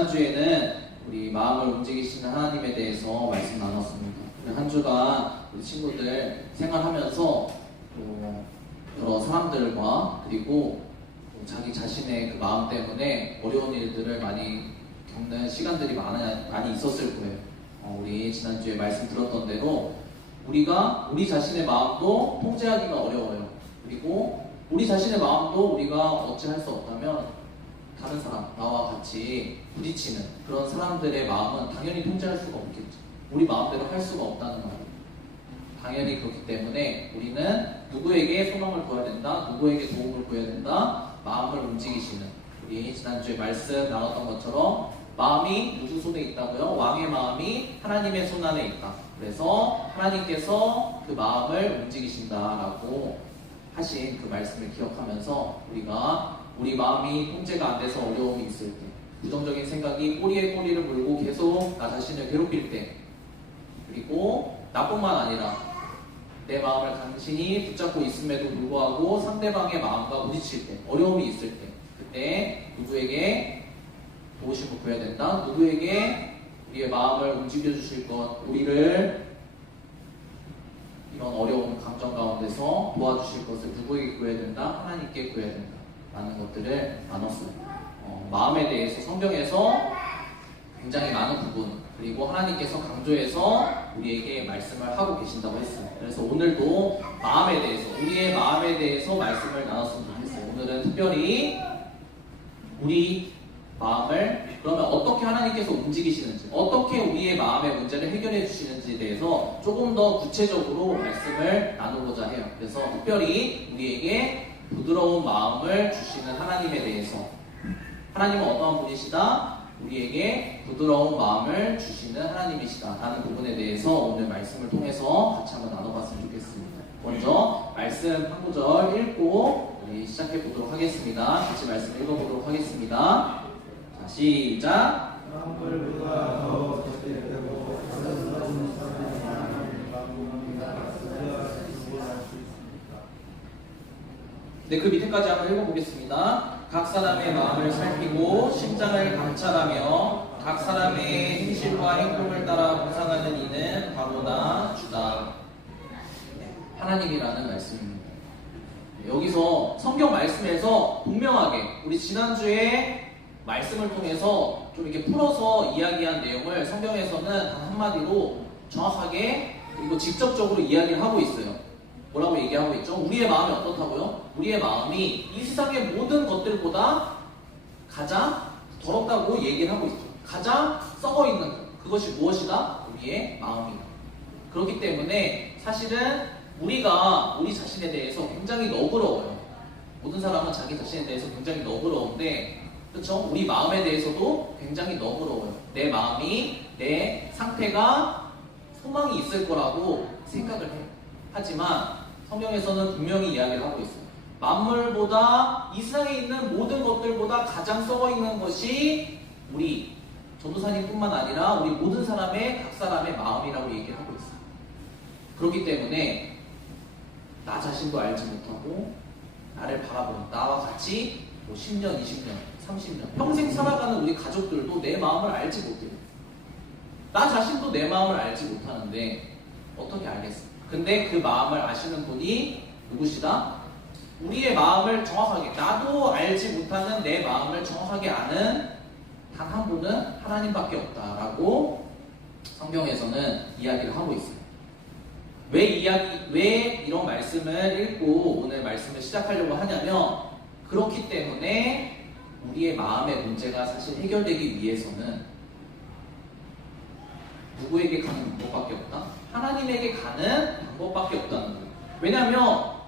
지난주에는 우리 마음을 움직이시는 하나님에 대해서 말씀 나눴습니다. 한 주간 우리 친구들 생활하면서 또 여러 사람들과 그리고 자기 자신의 그 마음 때문에 어려운 일들을 많이 겪는 시간들이 많이 있었을 거예요. 우리 지난주에 말씀 들었던 대로 우리가 우리 자신의 마음도 통제하기가 어려워요. 그리고 우리 자신의 마음도 우리가 어찌할 수 없다면 다른 사람, 나와 같이 부딪히는 그런 사람들의 마음은 당연히 통제할 수가 없겠죠. 우리 마음대로 할 수가 없다는 말이에요. 당연히 그렇기 때문에 우리는 누구에게 소망을 둬야 된다, 누구에게 도움을 구해야 된다, 마음을 움직이시는, 우리 지난주에 말씀 나눴던 것처럼 마음이 누구 손에 있다고요? 왕의 마음이 하나님의 손 안에 있다. 그래서 하나님께서 그 마음을 움직이신다라고 하신 그 말씀을 기억하면서 우리가 우리 마음이 통제가 안 돼서 어려움이 있을 때, 부정적인 생각이 꼬리에 꼬리를 물고 계속 나 자신을 괴롭힐 때, 그리고 나뿐만 아니라 내 마음을 간신히 붙잡고 있음에도 불구하고 상대방의 마음과 부딪힐 때, 어려움이 있을 때, 그때 누구에게 도우심을 구해야 된다, 누구에게 우리의 마음을 움직여 주실 것, 우리를 이런 어려운 감정 가운데서 도와주실 것을 누구에게 구해야 된다? 하나님께 구해야 된다 라는 것들을 나눴어요. 마음에 대해서 성경에서 굉장히 많은 부분, 그리고 하나님께서 강조해서 우리에게 말씀을 하고 계신다고 했어요. 그래서 오늘도 마음에 대해서, 우리의 마음에 대해서 말씀을 나눴으면 좋겠어요. 오늘은 특별히 우리 마음을 그러면 어떻게 하나님께서 움직이시는지, 어떻게 우리의 마음의 문제를 해결해 주시는지에 대해서 조금 더 구체적으로 말씀을 나누고자 해요. 그래서 특별히 우리에게 부드러운 마음을 주시는 하나님에 대해서, 하나님은 어떠한 분이시다? 우리에게 부드러운 마음을 주시는 하나님이시다 라는 부분에 대해서 오늘 말씀을 통해서 같이 한번 나눠봤으면 좋겠습니다. 먼저 말씀 한 구절 읽고 우리 시작해 보도록 하겠습니다. 같이 말씀 읽어보도록 하겠습니다. 자, 시작. 네, 그 밑에까지 한번 읽어보겠습니다. 각 사람의 마음을 살피고 심장을 감찰하며 각 사람의 행실과 행동을 따라 보상하는 이는 바보나 주다. 하나님이라는 말씀입니다. 여기서 성경 말씀에서 분명하게 우리 지난주에 말씀을 통해서 좀 이렇게 풀어서 이야기한 내용을 성경에서는 단 한마디로 정확하게 그리고 직접적으로 이야기를 하고 있어요. 뭐라고 얘기하고 있죠? 우리의 마음이 어떻다고요? 우리의 마음이 이 세상의 모든 것들보다 가장 더럽다고 얘기를 하고 있죠. 가장 썩어있는 것, 그것이 무엇이다? 우리의 마음이다. 그렇기 때문에 사실은 우리가 우리 자신에 대해서 굉장히 너그러워요. 모든 사람은 자기 자신에 대해서 굉장히 너그러운데, 그렇죠? 우리 마음에 대해서도 굉장히 너그러워요. 내 마음이, 내 상태가 소망이 있을 거라고 생각을 해요. 하지만 성경에서는 분명히 이야기를 하고 있어요. 만물보다 이 세상에 있는 모든 것들보다 가장 썩어있는 것이 우리 전도사님뿐만 아니라 우리 모든 사람의, 각 사람의 마음이라고 얘기를 하고 있어요. 그렇기 때문에 나 자신도 알지 못하고 나를 바라보는, 나와 같이 10년, 20년, 30년 평생 살아가는 우리 가족들도 내 마음을 알지 못해요. 나 자신도 내 마음을 알지 못하는데 어떻게 알겠어요? 근데 그 마음을 아시는 분이 누구시다? 우리의 마음을 정확하게, 나도 알지 못하는 내 마음을 정확하게 아는 단 한 분은 하나님밖에 없다라고 성경에서는 이야기를 하고 있어요. 왜 이런 말씀을 읽고 오늘 말씀을 시작하려고 하냐면, 그렇기 때문에 우리의 마음의 문제가 사실 해결되기 위해서는 누구에게 가는 방법밖에 없다? 하나님에게 가는 방법밖에 없다는 거예요. 왜냐하면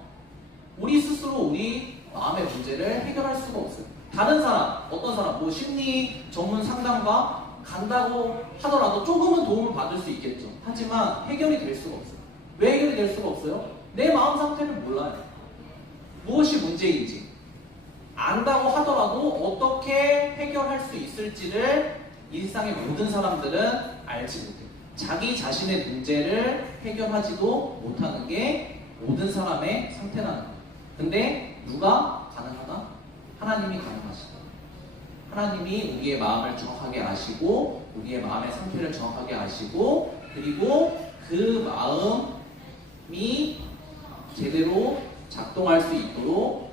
우리 스스로 우리 마음의 문제를 해결할 수가 없어요. 다른 사람, 어떤 사람, 심리 전문 상담가 간다고 하더라도 조금은 도움을 받을 수 있겠죠. 하지만 해결이 될 수가 없어요. 왜 해결이 될 수가 없어요? 내 마음 상태를 몰라요. 무엇이 문제인지 안다고 하더라도 어떻게 해결할 수 있을지를 이 세상의 모든 사람들은 알지 못해요. 자기 자신의 문제를 해결하지도 못하는 게 모든 사람의 상태라는 거예요. 근데 누가 가능하다? 하나님이 가능하시다. 하나님이 우리의 마음을 정확하게 아시고 우리의 마음의 상태를 정확하게 아시고 그리고 그 마음이 제대로 작동할 수 있도록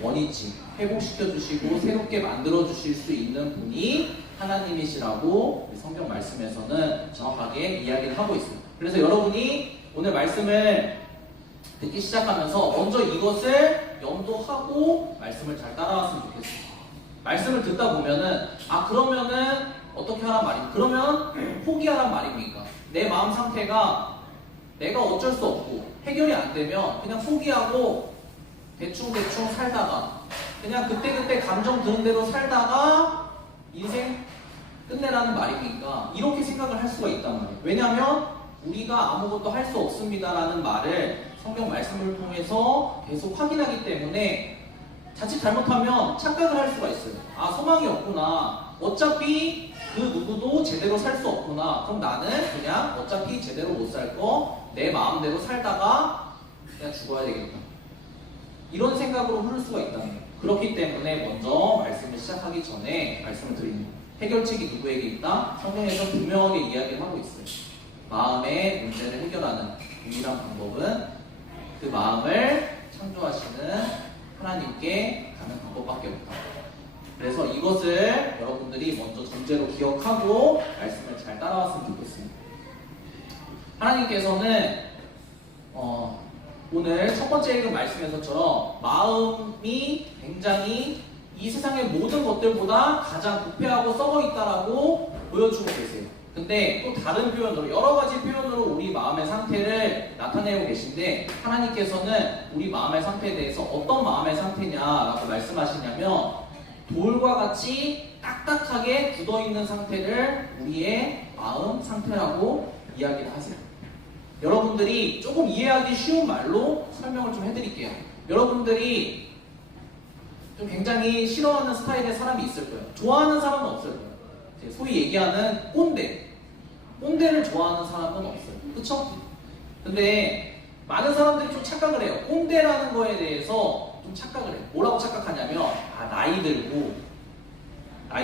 원위치 회복시켜 주시고 새롭게 만들어 주실 수 있는 분이 하나님이시라고 성경 말씀에서는 정확하게 이야기를 하고 있어요. 그래서 여러분이 오늘 말씀을 듣기 시작하면서 먼저 이것을 염두하고 말씀을 잘 따라왔으면 좋겠어요. 말씀을 듣다 보면은 그러면은 어떻게 하란 말입니까? 그러면 포기하란 말입니까? 내 마음 상태가 내가 어쩔 수 없고 해결이 안 되면 그냥 포기하고 대충 살다가 그냥 그때그때 감정 드는 대로 살다가 인생 끝내라는 말입니까? 이렇게 생각을 할 수가 있단 말이에요. 왜냐하면 우리가 아무것도 할 수 없습니다라는 말을 성경 말씀을 통해서 계속 확인하기 때문에 자칫 잘못하면 착각을 할 수가 있어요. 소망이 없구나. 어차피 그 누구도 제대로 살 수 없구나. 그럼 나는 그냥 어차피 제대로 못 살 거 내 마음대로 살다가 그냥 죽어야 되겠다. 이런 생각으로 흐를 수가 있다는 거예요. 그렇기 때문에 먼저 말씀을 시작하기 전에 말씀을 드립니다. 해결책이 누구에게 있다? 성경에서 분명하게 이야기를 하고 있어요. 마음의 문제를 해결하는 유일한 방법은 그 마음을 창조하시는 하나님께 가는 방법밖에 없다. 그래서 이것을 여러분들이 먼저 전제로 기억하고 말씀을 잘 따라왔으면 좋겠습니다. 하나님께서는 오늘 첫 번째 읽은 말씀에서처럼 마음이 굉장히 이 세상의 모든 것들보다 가장 부패하고 썩어있다라고 보여주고 계세요. 근데 또 다른 표현으로 여러 가지 표현으로 우리 마음의 상태를 나타내고 계신데 하나님께서는 우리 마음의 상태에 대해서 어떤 마음의 상태냐라고 말씀하시냐면 돌과 같이 딱딱하게 굳어있는 상태를 우리의 마음 상태라고 이야기를 하세요. 여러분들이 조금 이해하기 쉬운 말로 설명을 좀 해드릴게요. 여러분들이 좀 굉장히 싫어하는 스타일의 사람이 있을 거예요. 좋아하는 사람은 없을 거예요. 소위 얘기하는 꼰대를 좋아하는 사람은 없어요. 그쵸? 근데 많은 사람들이 좀 착각을 해요. 꼰대라는 거에 대해서 좀 착각을 해요. 뭐라고 착각하냐면 나이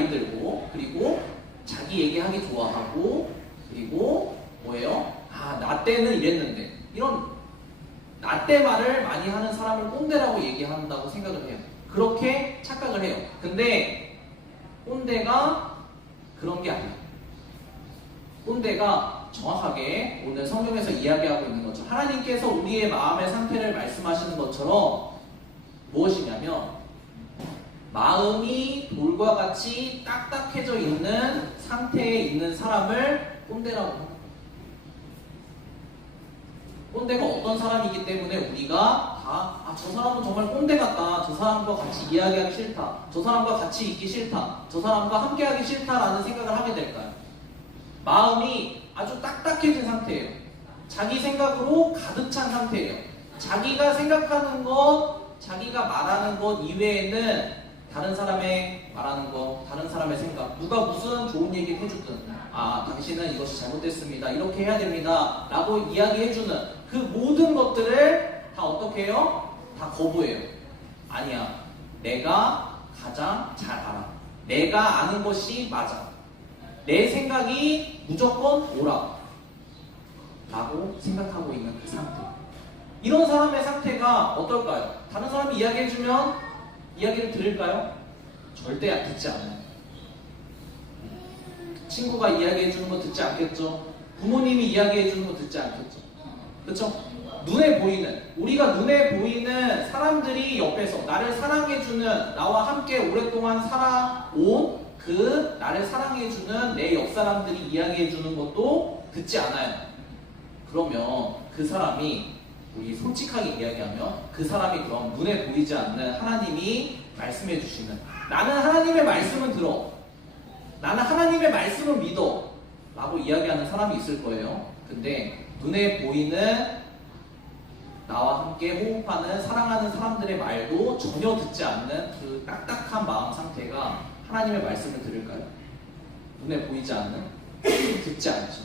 들고 그리고 자기 얘기하기 좋아하고 그리고 뭐예요? 나 때는 이랬는데 이런 나 때 말을 많이 하는 사람을 꼰대라고 얘기한다고 생각을 해요. 그렇게 착각을 해요. 근데 꼰대가 그런 게 아니에요. 꼰대가 정확하게 오늘 성경에서 이야기하고 있는 것처럼 하나님께서 우리의 마음의 상태를 말씀하시는 것처럼 무엇이냐면 마음이 돌과 같이 딱딱해져 있는 상태에 있는 사람을 꼰대라고 합니다. 꼰대가 어떤 사람이기 때문에 우리가 저 사람은 정말 꼰대 같다. 저 사람과 같이 이야기하기 싫다. 저 사람과 같이 있기 싫다. 저 사람과 함께하기 싫다라는 생각을 하게 될까요? 마음이 아주 딱딱해진 상태예요. 자기 생각으로 가득 찬 상태예요. 자기가 생각하는 것, 자기가 말하는 것 이외에는 다른 사람의 말하는 것, 다른 사람의 생각, 누가 무슨 좋은 얘기를 해주든 당신은 이것이 잘못됐습니다. 이렇게 해야 됩니다. 라고 이야기해주는 그 모든 것들을 다 어떻게 해요? 다 거부해요. 아니야. 내가 가장 잘 알아. 내가 아는 것이 맞아. 내 생각이 무조건 옳아. 라고 생각하고 있는 그 상태. 이런 사람의 상태가 어떨까요? 다른 사람이 이야기해주면 이야기를 들을까요? 절대 듣지 않아요. 친구가 이야기해주는 거 듣지 않겠죠? 부모님이 이야기해주는 거 듣지 않겠죠? 그렇죠? 눈에 보이는, 우리가 눈에 보이는 사람들이 옆에서 나를 사랑해주는, 나와 함께 오랫동안 살아온 그 나를 사랑해주는 내 옆 사람들이 이야기해주는 것도 듣지 않아요. 그러면 그 사람이, 우리 솔직하게 이야기하면 그 사람이 그럼 눈에 보이지 않는 하나님이 말씀해주시는, 나는 하나님의 말씀을 들어, 나는 하나님의 말씀을 믿어 라고 이야기하는 사람이 있을 거예요. 근데 눈에 보이는 나와 함께 호흡하는 사랑하는 사람들의 말도 전혀 듣지 않는 그 딱딱한 마음 상태가 하나님의 말씀을 들을까요? 눈에 보이지 않는, 듣지 않죠.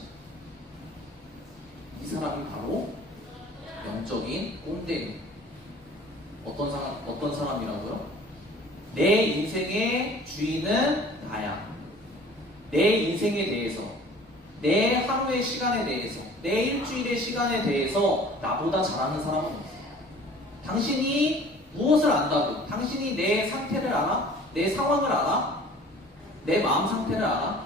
이 사람이 바로 영적인 꼰대입니다. 어떤 사람이라고요? 내 인생의 주인은 나야. 내 인생에 대해서, 내 하루의 시간에 대해서, 내 일주일의 시간에 대해서 나보다 잘하는 사람은 없어. 당신이 무엇을 안다고? 당신이 내 상태를 알아? 내 상황을 알아? 내 마음 상태를 알아?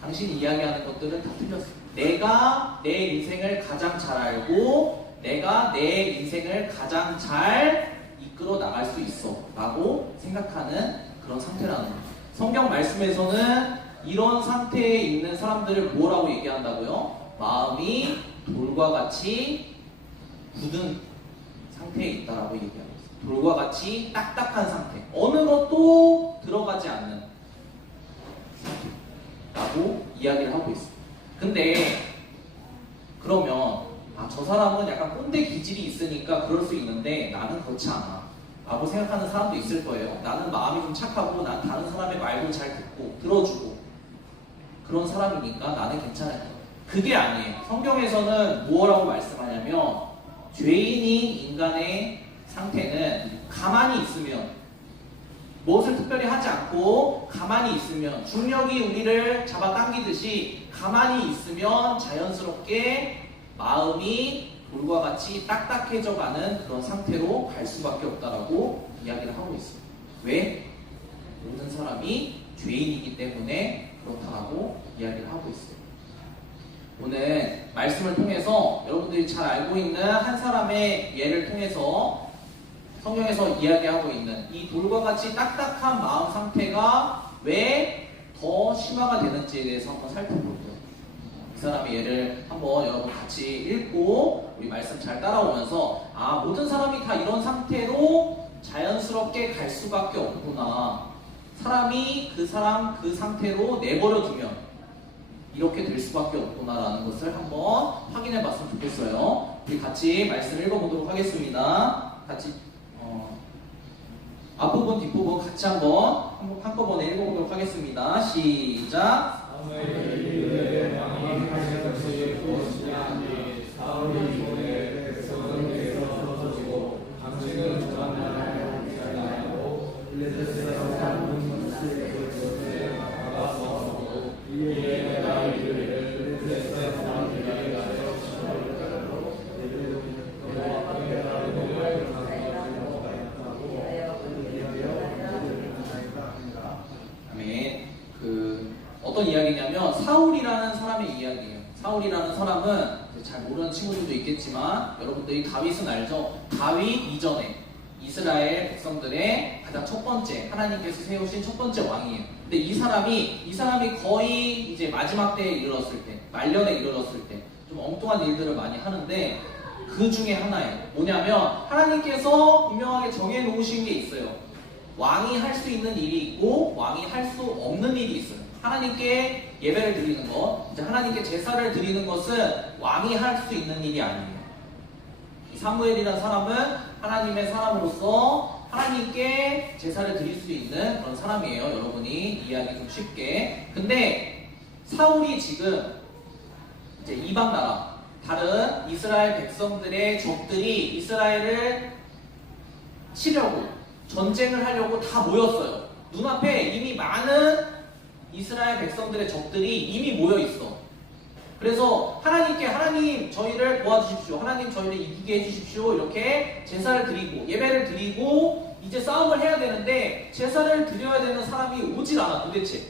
당신이 이야기하는 것들은 다 틀렸어. 내가 내 인생을 가장 잘 알고 내가 내 인생을 가장 잘 이끌어 나갈 수 있어 라고 생각하는 그런 상태라는 거예요. 성경 말씀에서는 이런 상태에 있는 사람들을 뭐라고 얘기한다고요? 마음이 돌과 같이 굳은 상태에 있다라고 얘기하고 있어요. 돌과 같이 딱딱한 상태, 어느 것도 들어가지 않는 상태라고 이야기를 하고 있어요. 근데 그러면 저 사람은 약간 꼰대 기질이 있으니까 그럴 수 있는데 나는 그렇지 않아 라고 생각하는 사람도 있을 거예요. 나는 마음이 좀 착하고 난 다른 사람의 말도 잘 듣고 들어주고 그런 사람이니까 나는 괜찮을 거예요. 그게 아니에요. 성경에서는 뭐라고 말씀하냐면 죄인인 인간의 상태는 가만히 있으면, 무엇을 특별히 하지 않고 가만히 있으면, 중력이 우리를 잡아당기듯이 가만히 있으면 자연스럽게 마음이 돌과 같이 딱딱해져 가는 그런 상태로 갈 수밖에 없다라고 이야기를 하고 있어요. 왜? 모든 사람이 죄인이기 때문에 그렇다라고 이야기를 하고 있어요. 오늘 말씀을 통해서 여러분들이 잘 알고 있는 한 사람의 예를 통해서 성경에서 이야기하고 있는 이 돌과 같이 딱딱한 마음 상태가 왜 더 심화가 되는지에 대해서 한번 살펴볼게요. 이 사람의 예를 한번 여러분 같이 읽고 우리 말씀 잘 따라오면서 모든 사람이 다 이런 상태로 자연스럽게 갈 수밖에 없구나. 사람이 그 상태로 내버려 두면 이렇게 될 수밖에 없구나라는 것을 한번 확인해 봤으면 좋겠어요. 우리 같이 말씀 읽어보도록 하겠습니다. 같이 앞부분 뒷부분 같이 한꺼번에 읽어보도록 하겠습니다. 시작. 어떤 이야기냐면 사울이라는 사람의 이야기예요. 사울이라는 사람은 잘 모르는 친구들도 있겠지만 여러분들이 다윗은 알죠? 다윗 이전에 이스라엘 백성들의 가장 첫 번째 하나님께서 세우신 첫 번째 왕이에요. 근데 이 사람이 거의 이제 마지막 때에 이르렀을 때, 말년에 이르렀을 때 좀 엉뚱한 일들을 많이 하는데 그 중에 하나예요. 뭐냐면 하나님께서 분명하게 정해놓으신 게 있어요. 왕이 할 수 있는 일이 있고 왕이 할 수 없는 일이 있어요. 하나님께 예배를 드리는 것, 이제 하나님께 제사를 드리는 것은 왕이 할 수 있는 일이 아니에요. 이 사무엘이라는 사람은 하나님의 사람으로서 하나님께 제사를 드릴 수 있는 그런 사람이에요. 여러분이 이해하기 좀 쉽게. 근데 사울이 지금 이제 이방 나라, 다른 이스라엘 백성들의 적들이 이스라엘을 치려고 전쟁을 하려고 다 모였어요. 눈앞에 이미 많은 이스라엘 백성들의 적들이 이미 모여 있어. 그래서 하나님 저희를 도와주십시오. 하나님 저희를 이기게 해주십시오. 이렇게 제사를 드리고 예배를 드리고 이제 싸움을 해야 되는데 제사를 드려야 되는 사람이 오질 않아. 도대체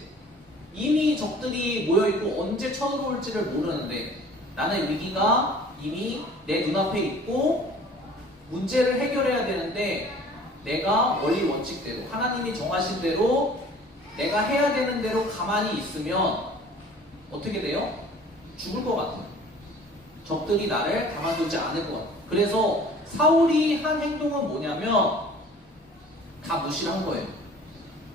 이미 적들이 모여 있고 언제 쳐들어올지를 모르는데 나는 위기가 이미 내 눈앞에 있고 문제를 해결해야 되는데 내가 원리 원칙대로 하나님이 정하신 대로 내가 해야 되는 대로 가만히 있으면 어떻게 돼요? 죽을 것 같아요. 적들이 나를 가만두지 않을 것 같아요. 그래서 사울이 한 행동은 뭐냐면 다 무시를 한 거예요.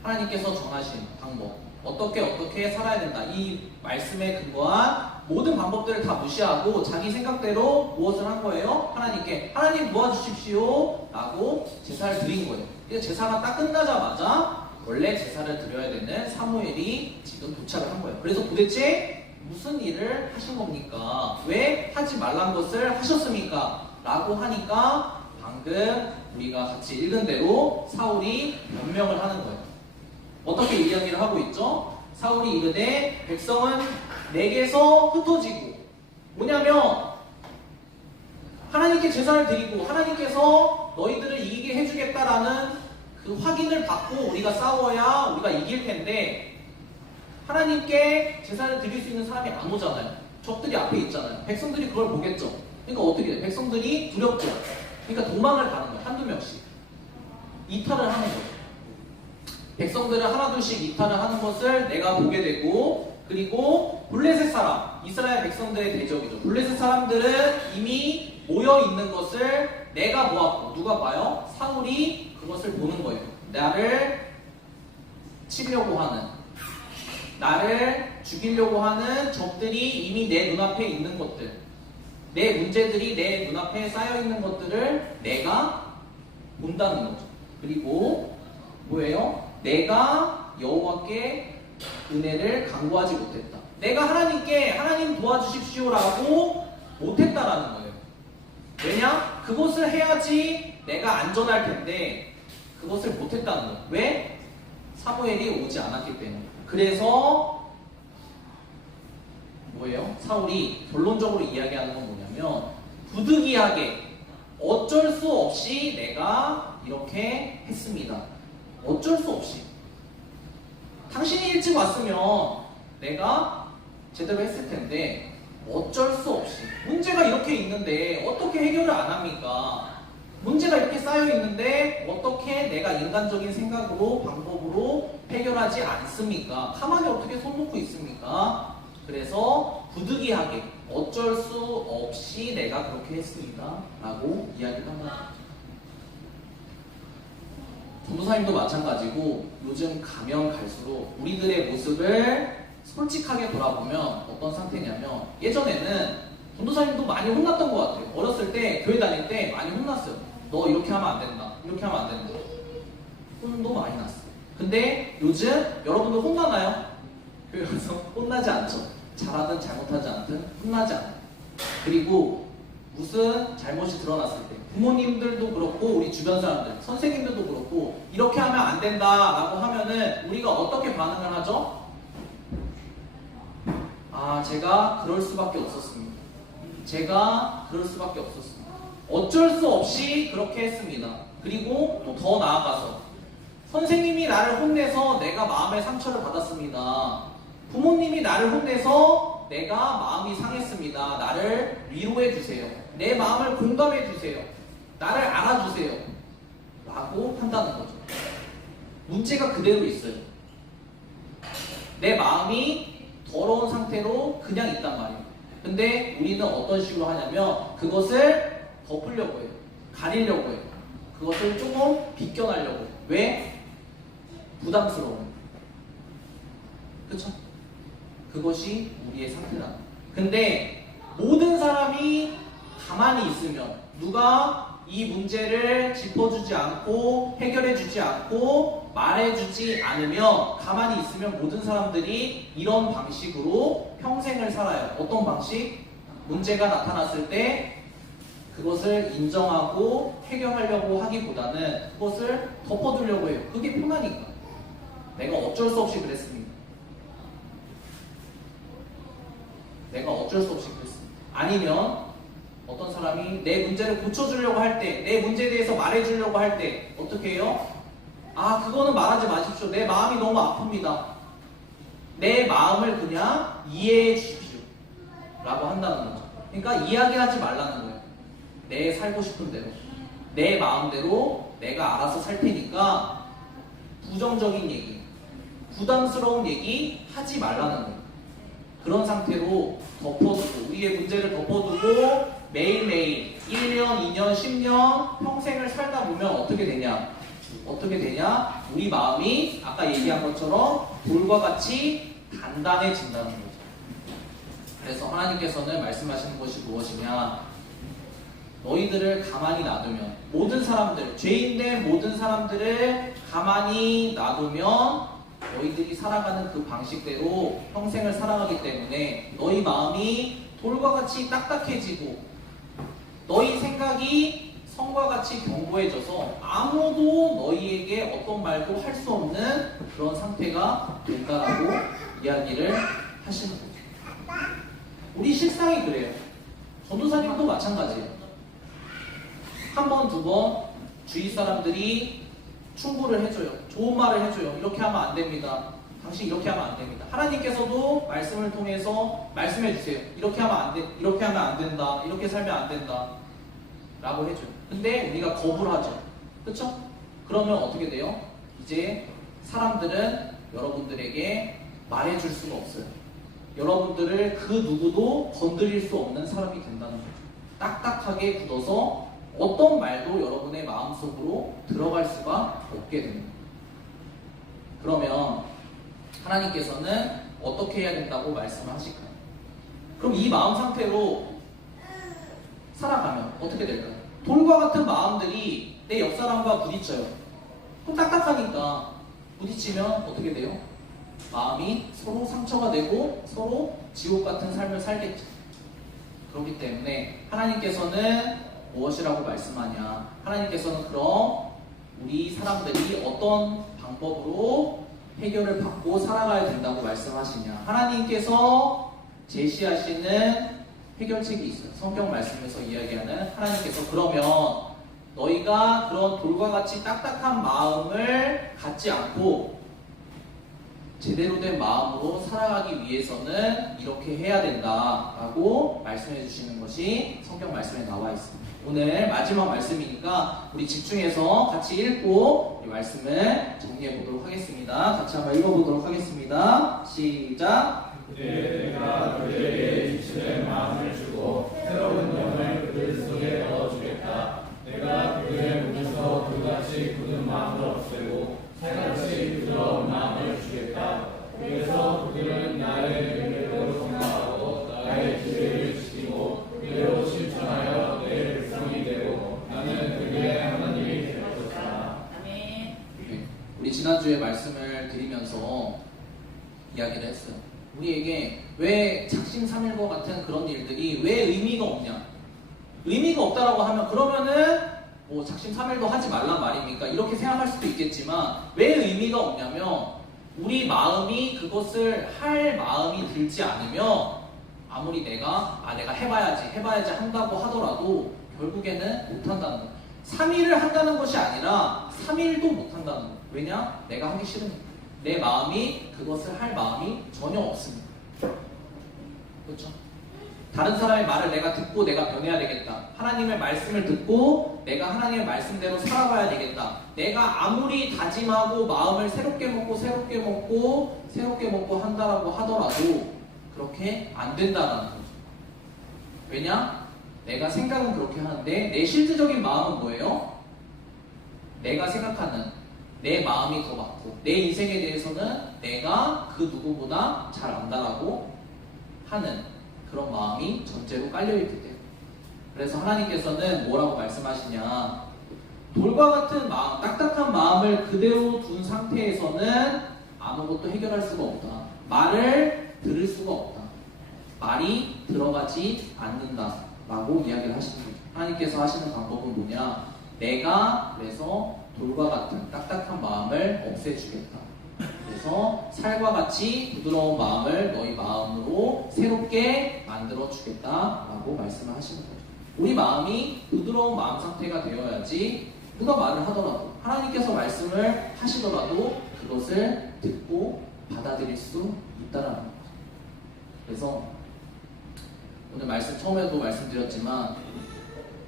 하나님께서 정하신 방법, 어떻게 살아야 된다, 이 말씀에 근거한 모든 방법들을 다 무시하고 자기 생각대로 무엇을 한 거예요? 하나님 도와주십시오 라고 제사를 드린 거예요. 그래서 제사가 딱 끝나자마자 원래 제사를 드려야 되는 사무엘이 지금 도착을 한 거예요. 그래서 도대체 무슨 일을 하신 겁니까? 왜 하지 말란 것을 하셨습니까? 라고 하니까 방금 방금 우리가 같이 읽은 대로 사울이 변명을 하는 거예요. 어떻게 이야기를 하고 있죠? 사울이 이르되 백성은 내게서 흩어지고, 뭐냐면 하나님께 제사를 드리고 하나님께서 너희들을 이기게 해주겠다라는 그 확인을 받고 우리가 싸워야 우리가 이길 텐데, 하나님께 제사를 드릴 수 있는 사람이 안 오잖아요. 적들이 앞에 있잖아요. 백성들이 그걸 보겠죠. 그러니까 어떻게 돼? 백성들이 두렵죠. 그러니까 도망을 가는 거예요. 한두 명씩 이탈을 하는 거예요. 백성들은 하나둘씩 이탈을 하는 것을 내가 보게 되고, 그리고 블레셋 사람, 이스라엘 백성들의 대적이죠. 블레셋 사람들은 이미 모여 있는 것을 내가 보았고, 누가 봐요? 사울이 그것을 보는 거예요. 나를 치려고 하는, 나를 죽이려고 하는 적들이 이미 내 눈앞에 있는 것들, 내 문제들이 내 눈앞에 쌓여 있는 것들을 내가 본다는 거죠. 그리고 뭐예요? 내가 여호와께 은혜를 간구하지 못했다. 내가 하나님께 하나님 도와주십시오라고 못했다라는 거예요. 왜냐? 그것을 해야지 내가 안전할 텐데 그것을 못했다는 거예요. 왜? 사무엘이 오지 않았기 때문에. 그래서 뭐예요? 사울이 결론적으로 이야기하는 건 뭐냐면, 부득이하게 어쩔 수 없이 내가 이렇게 했습니다. 어쩔 수 없이. 당신이 일찍 왔으면 내가 제대로 했을 텐데 어쩔 수 없이. 문제가 이렇게 있는데 어떻게 해결을 안 합니까? 문제가 이렇게 쌓여 있는데 어떻게 내가 인간적인 생각으로, 방법으로 해결하지 않습니까? 가만히 어떻게 손 놓고 있습니까? 그래서 부득이하게 어쩔 수 없이 내가 그렇게 했습니다 라고 이야기를 합니다. 전도사님도 마찬가지고 요즘 가면 갈수록 우리들의 모습을 솔직하게 돌아보면 어떤 상태냐면, 예전에는 전도사님도 많이 혼났던 것 같아요. 어렸을 때 교회 다닐 때 많이 혼났어요. 너 이렇게 하면 안 된다, 이렇게 하면 안 된다. 혼도 많이 났어요. 근데 요즘 여러분들 혼나나요? 교회 가서 혼나지 않죠. 잘하든 잘못하지 않든 혼나지 않아요. 그리고 무슨 잘못이 드러났을 때 부모님들도 그렇고 우리 주변 사람들, 선생님들도 그렇고 이렇게 하면 안 된다라고 하면은 우리가 어떻게 반응을 하죠? 아, 제가 그럴 수밖에 없었습니다. 제가 그럴 수밖에 없었습니다. 어쩔 수 없이 그렇게 했습니다. 그리고 또 더 나아가서 선생님이 나를 혼내서 내가 마음의 상처를 받았습니다. 부모님이 나를 혼내서 내가 마음이 상했습니다. 나를 위로해 주세요. 내 마음을 공감해 주세요. 나를 알아주세요. 라고 한다는 거죠. 문제가 그대로 있어요. 내 마음이 더러운 상태로 그냥 있단 말이에요. 근데 우리는 어떤 식으로 하냐면 그것을 덮으려고 해요. 가리려고 해요. 그것을 조금 비껴나려고 해요. 왜? 부담스러워요. 그쵸? 그것이 우리의 상태다. 근데 모든 사람이 가만히 있으면, 누가 이 문제를 짚어주지 않고 해결해주지 않고 말해주지 않으면, 가만히 있으면 모든 사람들이 이런 방식으로 평생을 살아요. 어떤 방식? 문제가 나타났을 때 그것을 인정하고 해결하려고 하기보다는 그것을 덮어두려고 해요. 그게 편하니까. 내가 어쩔 수 없이 그랬습니다. 내가 어쩔 수 없이 그랬습니다. 아니면 어떤 사람이 내 문제를 고쳐주려고 할 때, 내 문제에 대해서 말해주려고 할 때 어떻게 해요? 아, 그거는 말하지 마십시오. 내 마음이 너무 아픕니다. 내 마음을 그냥 이해해 주십시오 라고 한다는 거죠. 그러니까 이야기하지 말라는 거예요. 내 살고 싶은 대로, 내 마음대로 내가 알아서 살 테니까 부정적인 얘기, 부담스러운 얘기 하지 말라는 거예요. 그런 상태로 덮어두고, 우리의 문제를 덮어두고 매일매일 1년, 2년, 10년 평생을 살다 보면 어떻게 되냐? 어떻게 되냐? 우리 마음이 아까 얘기한 것처럼 돌과 같이 단단해진다는 거죠. 그래서 하나님께서는 말씀하시는 것이 무엇이냐? 너희들을 가만히 놔두면, 모든 사람들, 죄인된 모든 사람들을 가만히 놔두면 너희들이 살아가는 그 방식대로 평생을 살아가기 때문에 너희 마음이 돌과 같이 딱딱해지고 너희 생각이 성과 같이 견고해져서 아무도 너희에게 어떤 말도 할 수 없는 그런 상태가 된다라고 이야기를 하시는 거죠. 우리 실상이 그래요. 전도사님도 마찬가지예요. 한 번, 두 번 주위 사람들이 충고를 해줘요. 좋은 말을 해줘요. 이렇게 하면 안 됩니다. 당신 이렇게 하면 안 됩니다. 하나님께서도 말씀을 통해서 말씀해 주세요. 이렇게 하면 안 돼, 이렇게 하면 안 된다. 이렇게 살면 안 된다. 라고 해줘요. 근데 우리가 거부를 하죠. 그쵸? 그러면 어떻게 돼요? 이제 사람들은 여러분들에게 말해줄 수가 없어요. 여러분들을 그 누구도 건드릴 수 없는 사람이 된다는 거죠. 딱딱하게 굳어서 어떤 말도 여러분의 마음속으로 들어갈 수가 없게 됩니다. 그러면 하나님께서는 어떻게 해야 된다고 말씀을 하실까요? 그럼 이 마음 상태로 살아가면 어떻게 될까요? 돌과 같은 마음들이 내 옆사람과 부딪혀요. 그럼 딱딱하니까 부딪히면 어떻게 돼요? 마음이 서로 상처가 되고 서로 지옥 같은 삶을 살겠죠. 그렇기 때문에 하나님께서는 무엇이라고 말씀하냐? 하나님께서는 그럼 우리 사람들이 어떤 방법으로 해결을 받고 살아가야 된다고 말씀하시냐? 하나님께서 제시하시는 해결책이 있어요. 성경 말씀에서 이야기하는 하나님께서 그러면 너희가 그런 돌과 같이 딱딱한 마음을 갖지 않고 제대로 된 마음으로 살아가기 위해서는 이렇게 해야 된다라고 말씀해 주시는 것이 성경 말씀에 나와 있습니다. 오늘 마지막 말씀이니까 우리 집중해서 같이 읽고 이 말씀을 정리해 보도록 하겠습니다. 같이 한번 읽어보도록 하겠습니다. 시작! 내가 그들에게 지체된 마음을 주고 새로운 영을 그들 속에 넣어주겠다. 내가 그들의 몸에서 돌같이 굳은 마음을 없애고 살같이 부드러운 마음을 주겠다. 그래서 그들은 나의 계획대로 생각하고 나의 기회를 지키고 그대로 실천하여 내 백성이 되고 나는 그들의 하나님이 될 것이다. 아멘. 우리 지난주에 말씀을 드리면서 이야기를 했어요. 우리에게 왜 작심삼일과 같은 그런 일들이 왜 의미가 없냐? 의미가 없다라고 하면 그러면은 뭐 작심삼일도 하지 말란 말입니까? 이렇게 생각할 수도 있겠지만 왜 의미가 없냐면 우리 마음이 그것을 할 마음이 들지 않으면 아무리 내가 해봐야지 한다고 하더라도 결국에는 못한다는 거예요. 3일을 한다는 것이 아니라 3일도 못한다는 거예요. 왜냐? 내가 하기 싫으니까. 내 마음이 그것을 할 마음이 전혀 없습니다. 그렇죠? 다른 사람의 말을 내가 듣고 내가 변해야 되겠다. 하나님의 말씀을 듣고 내가 하나님의 말씀대로 살아가야 되겠다. 내가 아무리 다짐하고 마음을 새롭게 먹고 한다라고 하더라도 그렇게 안 된다는 거죠. 왜냐? 내가 생각은 그렇게 하는데 내 실질적인 마음은 뭐예요? 내가 생각하는 내 마음이 더 맞고 내 인생에 대해서는 내가 그 누구보다 잘 안다라고 하는 그런 마음이 전제로 깔려있기 때문에 그래서 하나님께서는 뭐라고 말씀하시냐 돌과 같은 마음, 딱딱한 마음을 그대로 둔 상태에서는 아무것도 해결할 수가 없다. 말을 들을 수가 없다. 말이 들어가지 않는다 라고 이야기를 하시는 거죠. 하나님께서 하시는 방법은 뭐냐? 내가 그래서 돌과 같은 딱딱한 마음을 없애주겠다. 그래서 살과 같이 부드러운 마음을 너희 마음으로 새롭게 만들어주겠다라고 말씀을 하시는 거죠. 우리 마음이 부드러운 마음 상태가 되어야지 누가 말을 하더라도 하나님께서 말씀을 하시더라도 그것을 듣고 받아들일 수 있다라는 거죠. 그래서 오늘 말씀 처음에도 말씀드렸지만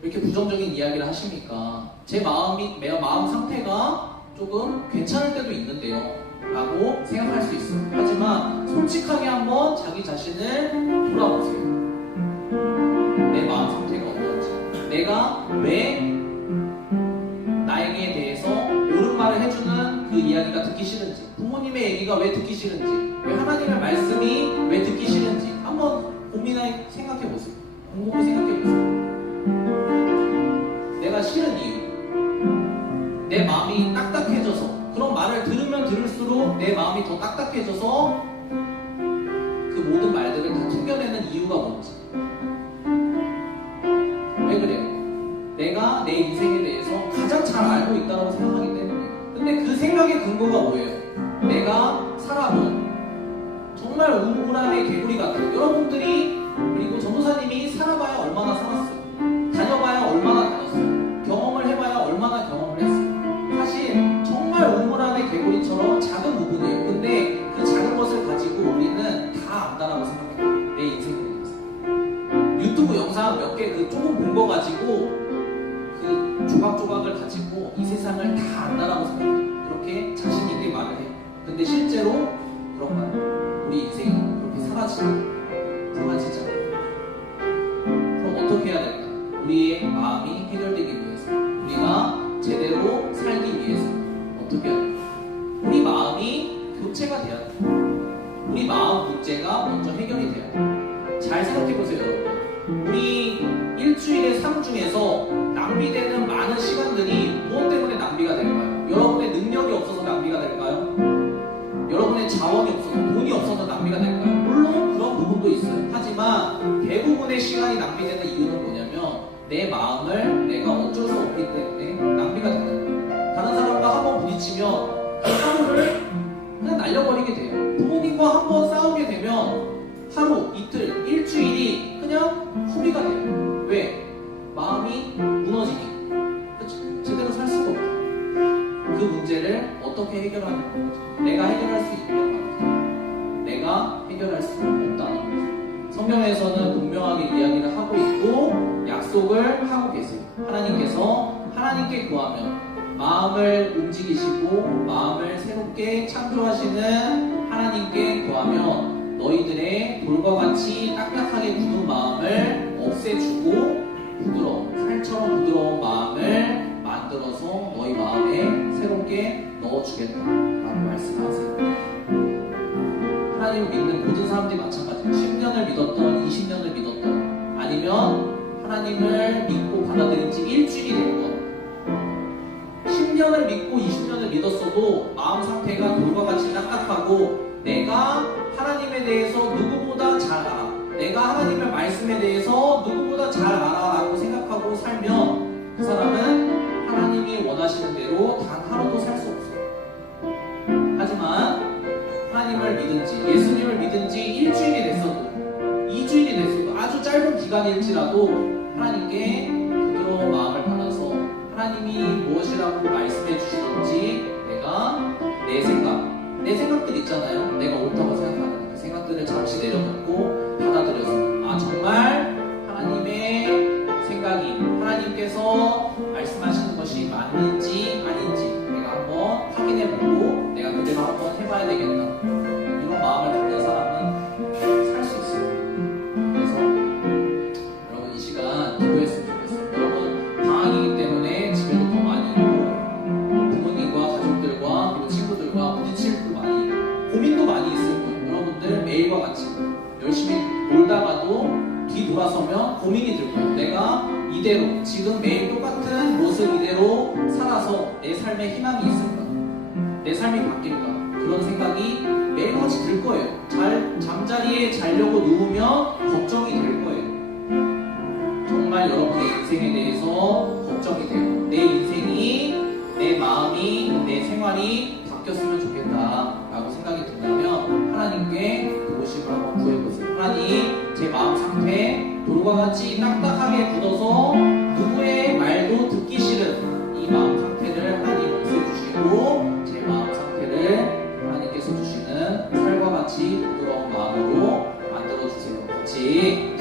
왜 이렇게 부정적인 이야기를 하십니까? 제 마음 상태가 조금 괜찮을 때도 있는데요 라고 생각할 수 있어요. 하지만 솔직하게 한번 자기 자신을 돌아보세요. 내 마음 상태가 어떤지, 내가 왜 나에게 대해서 옳은 말을 해주는 그 이야기가 듣기 싫은지, 부모님의 얘기가 왜 듣기 싫은지, 왜 하나님의 말씀이 왜 듣기 싫은지 한번 생각해보세요. 곰곰이 생각해보세요. 내가 싫은 이유, 내 마음이 딱딱해져서 그런 말을 들으면 들을수록 내 마음이 더 딱딱해져서 그 모든 말들을 다 튕겨내는 이유가 뭔지. 왜 그래요? 내가 내 인생에 잘 알고 있다고 생각하기 때문에. 근데 그 생각의 근거가 뭐예요? 내가 살아본 정말 우물안의 개구리 같은 여러분들이, 그리고 전도사님이 살아봐야 얼마나 살았어요. 다녀봐야 얼마나 다녔어요. 경험을 해봐야 얼마나 경험을 했어요. 사실 정말 우물안의 개구리처럼 작은 부분이에요. 근데 그 작은 것을 가지고 우리는 다 안다라고 생각해요. 내 인생에 대해서. 유튜브 영상 몇 개 그 조금 본 거 가지고 그 조각조각을 가지고 이 세상을 다 안다라고 생각해요. 그렇게 자신 있게 말을 해요. 근데 실제로 그런가요? 우리 인생이 그렇게 사라지잖아요. 그럼 어떻게 해야 될까? 우리의 마음이 해결되기 위해서, 우리가 제대로 살기 위해서 어떻게 해야 될까? 우리 마음이 교체가 돼야 돼요. 우리 마음 문제가 먼저 해결이 돼야 돼요. 잘 생각해 보세요, 여러분. 우리 일주일의 삶 중에서 낭비되는 많은 시간들이 무엇 때문에 낭비가 될까요? 여러분의 능력이 없어서 낭비가 될까요? 여러분의 자원이 없어서, 돈이 없어서 낭비가 될까요? 물론 그런 부분도 있어요. 하지만 대부분의 시간이 낭비되는 이유는 뭐냐면 내 마음을 내가 어쩔 수 없기 때문에 낭비가 되는 거예요. 다른 사람과 한번 부딪히면 그 하루를 그냥 날려버리게 돼요. 부모님과 한번 싸우게 되면 하루, 이틀, 일주일이 그냥 허비가 돼요. 왜? 마음이 무너지니. 제대로 살 수가 없어요. 그 문제를 어떻게 해결하는 거죠? 내가 해결할 수 있는 거죠. 내가 해결할 수 없다는 거죠. 성경에서는 분명하게 이야기를 하고 있고 약속을 하고 계세요. 하나님께서 하나님께 구하면 마음을 움직이시고 마음을 새롭게 창조하시는 하나님께 구하면 너희들의 돌과 같이 딱딱하게 굳은 마음을 없애주고 살처럼 부드러운 마음을 만들어서 너희 마음에 새롭게 넣어주겠다라고 말씀하세요. 하나님을 믿는 모든 사람들이 마찬가지예요. 10년을 믿었던, 20년을 믿었던, 아니면 하나님을 믿고 받아들인 지 일주일이 된 것. 10년을 믿고 20년을 믿었어도 마음 상태가 돌과 같이 딱딱하고 내가 하나님에 대해서 누구보다 잘 알아, 내가 하나님의 말씀에 대해서 누구보다 잘 알아라고 생각하고 살면 그 사람은 하나님이 원하시는 대로 단 하루도 살 수 없어요. 하지만 하나님을 믿은지, 예수님을 믿은지 일주일이 됐어도, 2주일이 됐어도, 아주 짧은 기간일지라도 하나님께 부드러운 마음을 받아서 하나님이 무엇이라고 말씀해 주시는지 내가 내 생각들 있잖아요. 내가 옳다고 생각하는 그 생각들을 잠시 내려놓고 받아들여서 정말 하나님의 생각이, 하나님께서 말씀하시는 것이 맞는지 아닌지 내가 한번 확인해보고 내가 그대로 한번 해봐야 되겠다, 이런 마음을 갖는 사람은 살 수 있어요. 그래서 여러분 이 시간 기도했으면 좋겠어요. 여러분 방학이기 때문에 집에도 더 많이 있고 부모님과 가족들과 그리고 친구들과 부딪힐 도 많이 있고 고민도 많이 있을 거예요. 여러분들 매일과 같이 열심히 놀다가도 뒤돌아서면 고민이 들 거예요. 내가 이대로 지금 매일 똑같은 모습 이대로 살아서 내 삶에 희망이 있을까? 내 삶이 바뀔까? 그런 생각이 매일같이 들 거예요. 잠자리에 자려고 누우면 걱정이 될 거예요. 정말 여러분의 인생에 대해서 걱정이 돼요. 내 인생이, 내 마음이, 내 생활이 바뀌었으면 좋겠다라고 생각이 든다면 하나님께 도우심을 한번 구해보세요. 하나님, 제 마음 상태 돌과 같이 딱딱하게 굳어서 누구의 말도 듣기 싫은 이 마음 상태를 하나님 없애주시고 제 마음 상태를 하나님께서 주시는 살과 같이 부드러운 마음으로 만들어주세요. 같이